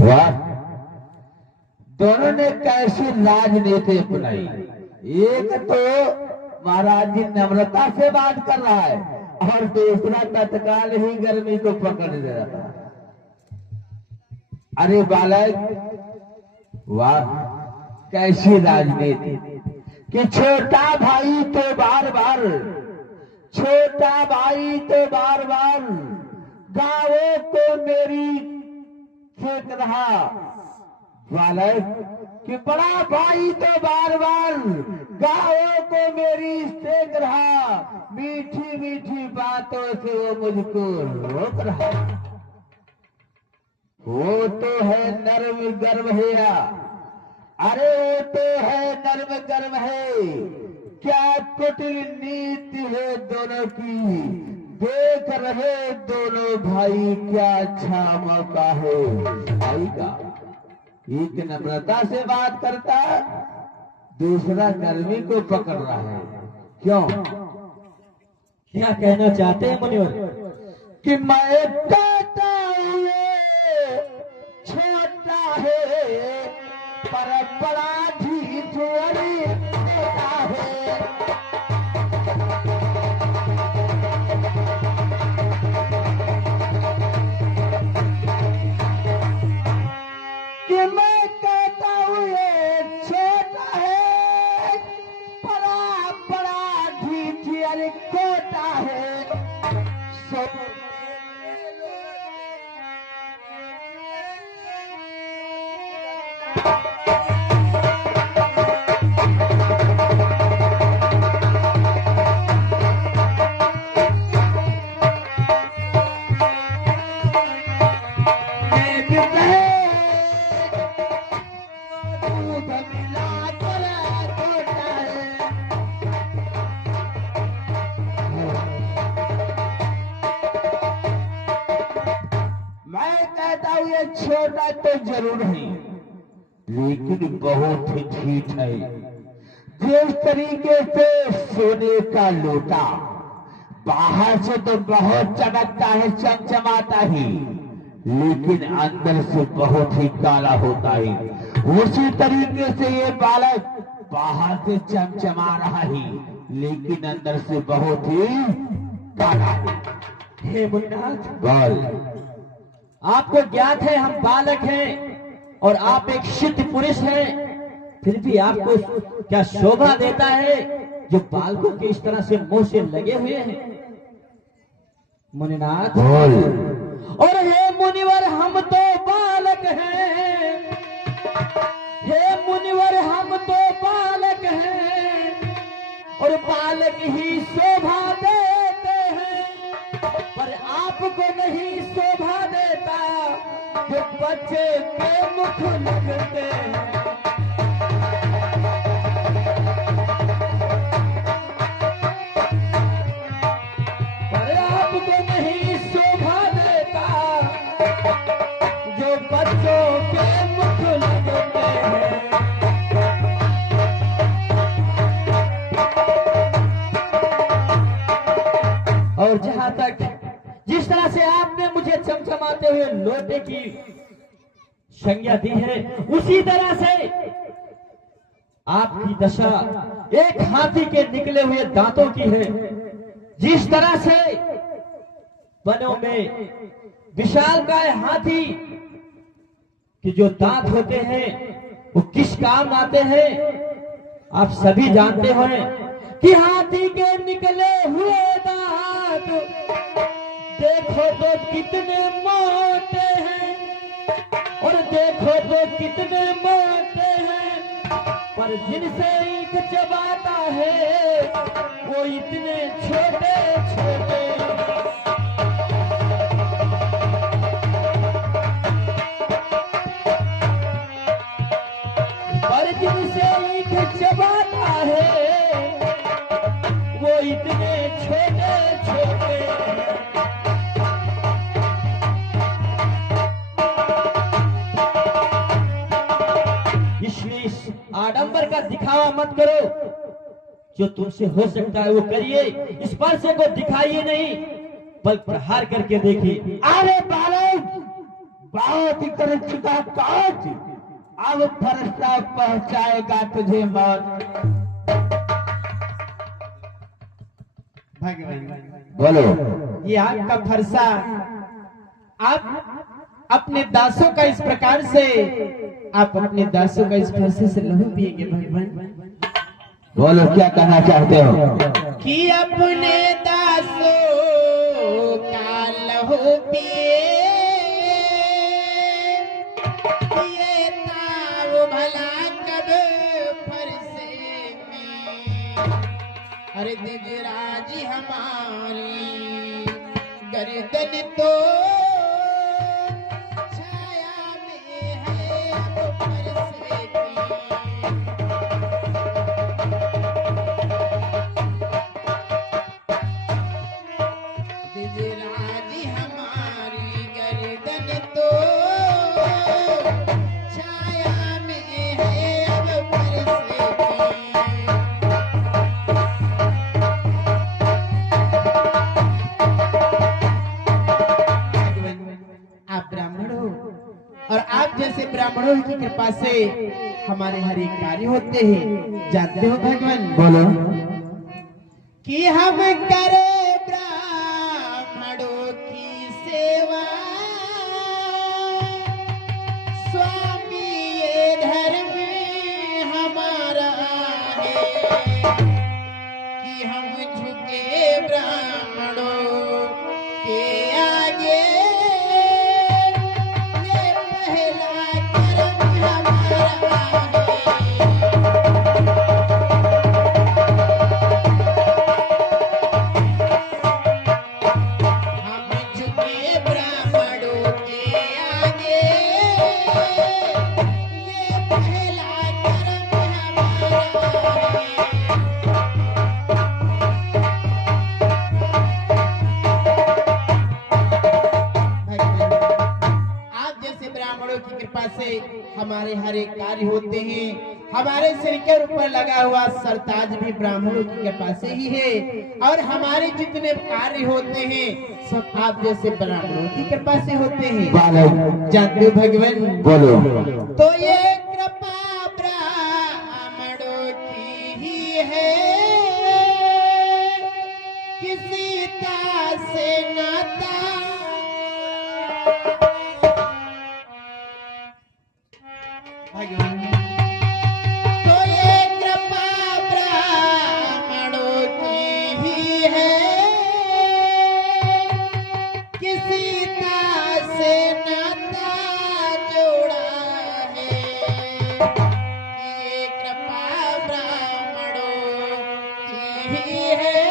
वाह, दोनों ने कैसी राजनीति अपनाई। एक तो महाराज जी नम्रता से बात कर रहा है और दूसरा तत्काल ही गर्मी को पकड़ दे रहा है। अरे बालक, वाह कैसी राजनीति कि छोटा भाई तो बार बार, छोटा भाई तो बार बार गांवों को मेरी फेंक रहा। बालक कि बड़ा भाई तो बार बार गांवों को मेरी फेंक रहा, मीठी मीठी बातों से वो मुझको रोक रहा। वो तो है नर्म गर्म है, अरे वो तो है नर्म गर्म है, क्या कुटिल नीति है दोनों की, देख रहे दोनों भाई क्या अच्छा मौका है भाई का। एक नम्रता से बात करता, दूसरा गर्मी को पकड़ रहा है। क्यों, क्या कहना चाहते हैं मुनिवर? कि मैं कहता हुए छोटा है पर बड़ा ढीठुरी देता है। कि मैं कहता हूँ ये छोटा है बड़ा बड़ा ढीठियर कोटा है। सो छोटा तो जरूर है लेकिन बहुत ही ठीक है। जिस तरीके से सोने का लोटा बाहर से तो बहुत चमकता है, चमचमाता है, लेकिन अंदर से बहुत ही काला होता है, उसी तरीके से ये बालक बाहर से चमचमा रहा है लेकिन अंदर से बहुत ही काला है। हे मुन्नाथ, बोल। आपको ज्ञात है हम बालक हैं और आप एक सिद्ध पुरुष हैं, फिर भी आपको क्या शोभा देता है जो बालकों के इस तरह से मुंह से लगे हुए हैं? मुनिनाथ बोल। और हे मुनिवर हम तो बालक हैं, हे मुनिवर हम तो बालक हैं और बालक ही शोभा देते हैं, पर आपको नहीं शोभा देता जो बच्चे के मुख लगते हैं। पर आपको नहीं शोभा देता जो बच्चों के मुख लगते हैं। और जहां तक जिस तरह से आपने मुझे चमचमाते हुए लोटे की संज्ञा दी है, उसी तरह से आपकी दशा एक हाथी के निकले हुए दांतों की है। जिस तरह से वनों में विशालकाय हाथी के जो दांत होते हैं वो किस काम आते हैं आप सभी जानते हो कि हाथी के निकले हुए दांत देखो तो कितने मोटे हैं और देखो तो कितने मोटे हैं, पर जिनसे ईख चबाता है वो इतने छोटे छोटे। पर जिनसे ईख चबाता है वो इतने छोटे छोटे। आडंबर का दिखावा मत करो, जो तुमसे हो सकता है वो करिए, स्पर्श को दिखाइए नहीं बल्कि प्रहार करके देखिए। अरे बालक, बहुत कर चुका काज, अब फरसा पहुंचाएगा तुझे मौत। भगवान बोलो। ये आपका फरसा, आप अपने दासों का इस प्रकार से, आप अपने दासों का इस फरसे से लहू पिएंगे भगवान। बोलो क्या कहना चाहते हो? कि अपने दासों का लहू पिए, ये ताव भला कब फरसे में। अरे दिजराज हमारी गर्दन तो छाया में है अब फरसे की। दिजराज हमारी गर्दन तो छाया में है अब फरसे की। आप ब्राह्मण हो और आप जैसे ब्राह्मणों की कृपा से हमारे हर एक कार्य होते हैं। जानते हो भगवान? बोलो। कि हम करे ब्राह्मणों की सेवा, स्वामी ये धर्म हमारा है। कि हम झुके ब्राह्मणों के आगे, ये पहला कर्म हमारा है। हम झुके ब्राह्मणों के आगे, ये पहला कर्म हमारा है। आप जैसे ब्राह्मणों की कृपा से हमारे हर एक कार्य होते हैं। हमारे सिर के ऊपर लगा हुआ सरताज भी ब्राह्मणों की कृपा से ही है, और हमारे जितने कार्य होते हैं सब आप जैसे ब्राह्मणों की कृपा से होते हैं। जानते हो भगवान? बोलो। तो ये कृपा ब्राह्मणों की ही है, कि सीता से नाता भगवान। तो ये कृपा ब्राह्मणों की ही है, कि सीता से नाता जोड़ा है। कि ये कृपा ब्राह्मणों की ही है,